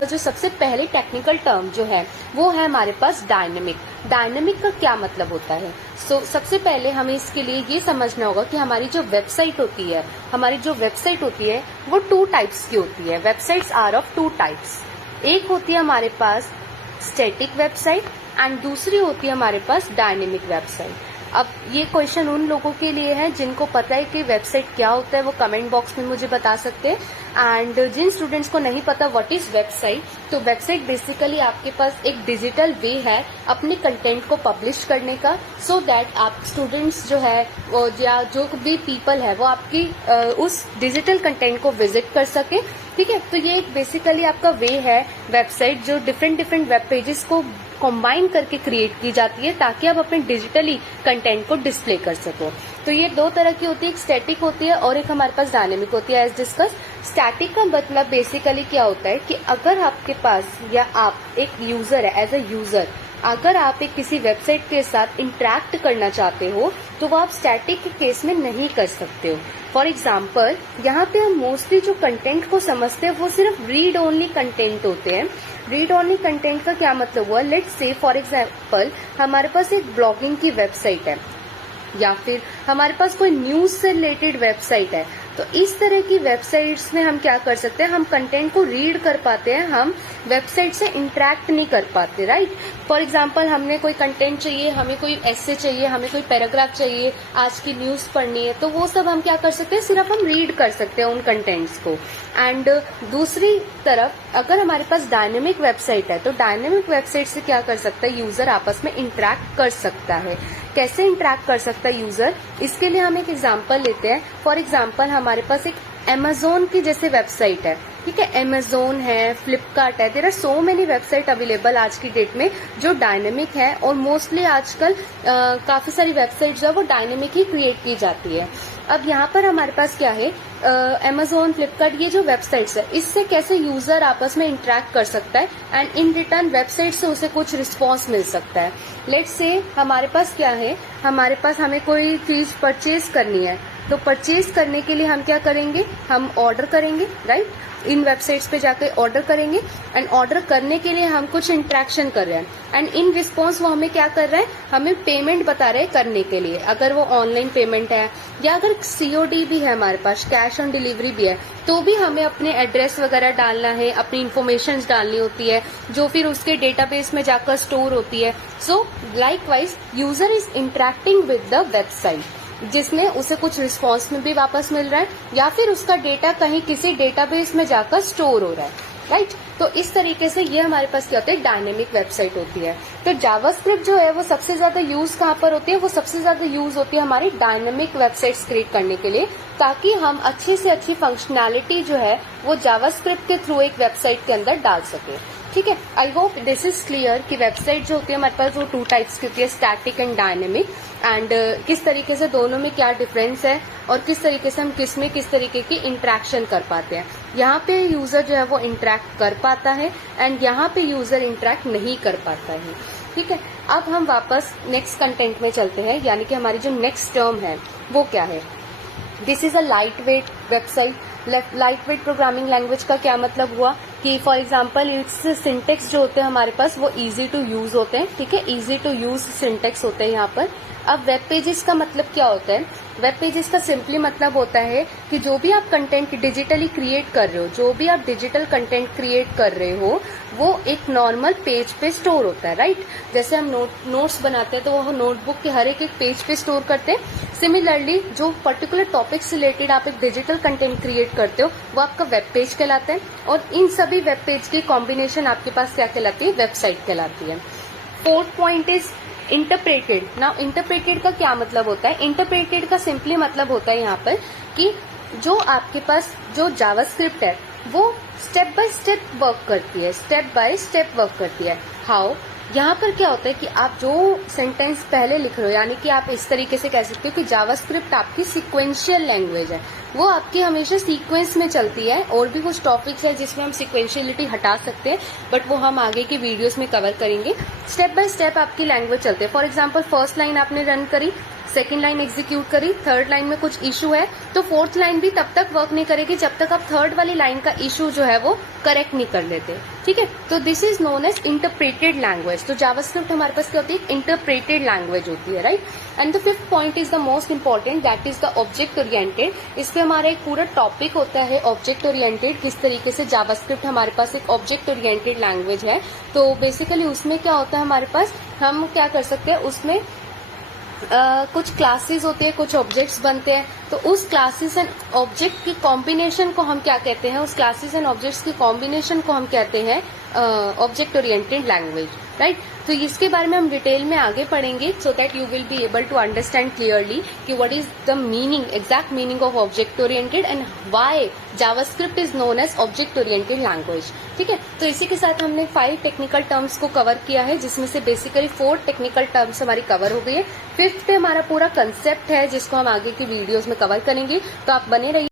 तो जो सबसे पहले टेक्निकल टर्म जो है वो है हमारे पास डायनेमिक। डायनेमिक का क्या मतलब होता है? सबसे पहले हमें इसके लिए ये समझना होगा कि हमारी जो वेबसाइट होती है वो 2 टाइप्स की होती है। Websites are of 2 types. एक होती है हमारे पास स्टैटिक वेबसाइट एंड दूसरी होती है हमारे पास डायनेमिक वेबसाइट। अब ये क्वेश्चन उन लोगों के लिए है जिनको पता है कि वेबसाइट क्या होता है, वो कमेंट बॉक्स में मुझे बता सकते हैं। एंड जिन स्टूडेंट्स को नहीं पता व्हाट इज वेबसाइट, तो वेबसाइट बेसिकली आपके पास एक डिजिटल वे है अपने कंटेंट को पब्लिश करने का, सो दैट आप स्टूडेंट्स जो है या जो भी पीपल है वो आपकी उस डिजिटल कंटेंट को विजिट कर सके। ठीक है, तो ये एक बेसिकली आपका वे है वेबसाइट जो डिफरेंट वेब पेजेस को कंबाइन करके क्रिएट की जाती है ताकि आप अपने डिजिटली कंटेंट को डिस्प्ले कर सको। तो ये 2 तरह की होती है, एक स्टैटिक होती है और एक हमारे पास डायनेमिक होती है। एज डिस्कस, स्टैटिक का मतलब बेसिकली क्या होता है कि अगर आपके पास या आप एक यूजर है, एज अ यूजर अगर आप एक किसी वेबसाइट के साथ इंटरेक्ट करना चाहते हो तो वो आप स्टैटिक के केस में नहीं कर सकते हो। फॉर एग्जाम्पल, यहाँ पे हम मोस्टली जो कंटेंट को समझते हैं वो सिर्फ रीड ओनली कंटेंट होते हैं। रीड ओनली कंटेंट का क्या मतलब हुआ? लेट्स से फॉर एग्जाम्पल हमारे पास एक ब्लॉगिंग की वेबसाइट है या फिर हमारे पास कोई न्यूज से रिलेटेड वेबसाइट है, तो इस तरह की वेबसाइट्स में हम क्या कर सकते हैं, हम कंटेंट को रीड कर पाते हैं, हम वेबसाइट से इंटरेक्ट नहीं कर पाते, राइट। फॉर एग्जांपल, हमने कोई कंटेंट चाहिए, हमें कोई एसे चाहिए, हमें कोई पैराग्राफ चाहिए, आज की न्यूज पढ़नी है, तो वो सब हम क्या कर सकते हैं, सिर्फ हम रीड कर सकते हैं उन कंटेंट्स को। एंड दूसरी तरफ अगर हमारे पास डायनेमिक वेबसाइट है तो डायनेमिक वेबसाइट से क्या कर सकता है, यूजर आपस में इंटरेक्ट कर सकता है। कैसे इंटरेक्ट कर सकता है यूजर, इसके लिए हम एक एग्जांपल लेते हैं। फॉर एग्जांपल, हमारे पास एक अमेजोन की जैसे वेबसाइट है, ठीक है, अमेजोन है, फ्लिपकार्ट है, there are so many website available आज की डेट में जो डायनेमिक है, और मोस्टली आजकल काफी सारी वेबसाइट जो है वो डायनेमिक ही क्रिएट की जाती है। अब यहाँ पर हमारे पास क्या है, अमेजोन, फ्लिपकार्ट, ये जो वेबसाइट्स है, इससे कैसे यूजर आपस में इंटरेक्ट कर सकता है एंड इन रिटर्न वेबसाइट से उसे कुछ रिस्पॉन्स मिल सकता है। लेट्स से हमारे पास क्या है, हमारे पास हमें कोई चीज परचेज करनी है, तो परचेज करने के लिए हम क्या करेंगे, हम ऑर्डर करेंगे, राइट। इन वेबसाइट्स पे जाकर ऑर्डर करेंगे एंड ऑर्डर करने के लिए हम कुछ इंटरेक्शन कर रहे हैं एंड इन रिस्पॉन्स वो हमें क्या कर रहे हैं, हमें पेमेंट बता रहे हैं करने के लिए। अगर वो ऑनलाइन पेमेंट है या अगर सीओडी भी है, हमारे पास कैश ऑन डिलीवरी भी है, तो भी हमें अपने एड्रेस वगैरह डालना है, अपनी इन्फॉर्मेशन डालनी होती है जो फिर उसके डेटाबेस में जाकर स्टोर होती है। सो likewise user is interacting with the website, जिसमें उसे कुछ रिस्पॉन्स में भी वापस मिल रहा है या फिर उसका डेटा कहीं किसी डेटाबेस में जाकर स्टोर हो रहा है, राइट। तो इस तरीके से ये हमारे पास क्या होता है, डायनेमिक वेबसाइट होती है। तो जावास्क्रिप्ट जो है वो सबसे ज्यादा यूज कहाँ पर होती है, वो सबसे ज्यादा यूज होती है हमारी डायनेमिक वेबसाइट्स क्रिएट करने के लिए, ताकि हम अच्छी से अच्छी फंक्शनैलिटी जो है वो जावास्क्रिप्ट के थ्रू एक वेबसाइट के अंदर डाल सके। ठीक है, I hope this is clear कि वेबसाइट जो होती है हमारे पास वो 2 टाइप्स की होती है, स्टैटिक एंड डायनेमिक, एंड किस तरीके से दोनों में क्या डिफरेंस है और किस तरीके से हम किस तरीके की इंटरेक्शन कर पाते हैं। यहाँ पे यूजर जो है वो इंटरेक्ट कर पाता है एंड यहाँ पे यूजर इंटरेक्ट नहीं कर पाता है। ठीक है, अब हम वापस नेक्स्ट कंटेंट में चलते हैं, यानी कि हमारी जो नेक्स्ट टर्म है वो क्या है। This is a light weight website. Light weight programming language का क्या मतलब हुआ कि फॉर एग्जाम्पल इट्स सिंटेक्स जो होते हैं हमारे पास वो इजी टू यूज होते हैं, ठीक है, इजी टू यूज सिंटेक्स होते हैं यहाँ पर। अब वेब पेजेस का मतलब क्या होता है, वेब पेजेस का सिंपली मतलब होता है कि जो भी आप कंटेंट डिजिटली क्रिएट कर रहे हो, जो भी आप डिजिटल कंटेंट क्रिएट कर रहे हो वो एक नॉर्मल पेज पे स्टोर होता है, राइट। जैसे हम नोट्स बनाते हैं तो वो नोटबुक के हर एक पेज पे स्टोर करते हैं। सिमिलरली जो पर्टिकुलर टॉपिक से रिलेटेड आप एक डिजिटल कंटेंट क्रिएट करते हो वो आपका वेब पेज कहलाता है, और इन सभी वेब पेज की कॉम्बिनेशन आपके पास क्या कहलाती है, वेबसाइट कहलाती है। 4th point is interpreted. Now interpreted का क्या मतलब होता है, इंटरप्रेटेड का सिंपली मतलब होता है यहाँ पर कि जो आपके पास जो जावास्क्रिप्ट है वो स्टेप बाय स्टेप वर्क करती है, स्टेप बाय स्टेप वर्क करती है। हाउ, यहाँ पर क्या होता है कि आप जो सेंटेंस पहले लिख रहे हो, यानी कि आप इस तरीके से कह सकते हो कि जावास्क्रिप्ट आपकी सीक्वेंशियल लैंग्वेज है, वो आपकी हमेशा सीक्वेंस में चलती है। और भी कुछ टॉपिक्स है जिसमें हम सीक्वेंशियलिटी हटा सकते हैं, बट वो हम आगे की वीडियोस में कवर करेंगे। स्टेप बाय स्टेप आपकी लैंग्वेज चलती है। फॉर एग्जांपल फर्स्ट लाइन आपने रन करी, सेकंड लाइन एग्जीक्यूट करी, थर्ड लाइन में कुछ इशू है तो फोर्थ लाइन भी तब तक वर्क नहीं करेगी जब तक आप थर्ड वाली लाइन का इशू जो है वो करेक्ट नहीं कर लेते। ठीक है, तो this is known as interpreted language. तो जावास्क्रिप्ट हमारे पास क्या होती है, इंटरप्रेटेड लैंग्वेज होती है, right. And the fifth point is the most important, that is the object oriented. इस पे हमारा एक पूरा टॉपिक होता है ऑब्जेक्ट ओरिएंटेड, किस तरीके से जावास्क्रिप्ट हमारे पास एक ऑब्जेक्ट ओरिएंटेड लैंग्वेज है। तो बेसिकली उसमें क्या होता है हमारे पास, हम क्या कर सकते हैं उसमें कुछ क्लासेस होती है, कुछ ऑब्जेक्ट्स बनते हैं, तो उस क्लासेस एंड ऑब्जेक्ट की कॉम्बिनेशन को हम क्या कहते हैं, उस क्लासेस एंड ऑब्जेक्ट्स की कॉम्बिनेशन को हम कहते हैं ऑब्जेक्ट ओरिएंटेड लैंग्वेज, राइट। तो इसके बारे में हम डिटेल में आगे पढ़ेंगे so that you will be able to understand clearly कि what is the meaning, exact meaning of object oriented and why JavaScript is known as object oriented language. ठीक है, तो इसी के साथ हमने 5 टेक्निकल टर्म्स को कवर किया है, जिसमें से बेसिकली 4 टेक्निकल टर्म्स हमारी कवर हो गई है। 5th पे हमारा पूरा कंसेप्ट है जिसको हम आगे की वीडियोज में कवर करेंगे, तो आप बने रहिए।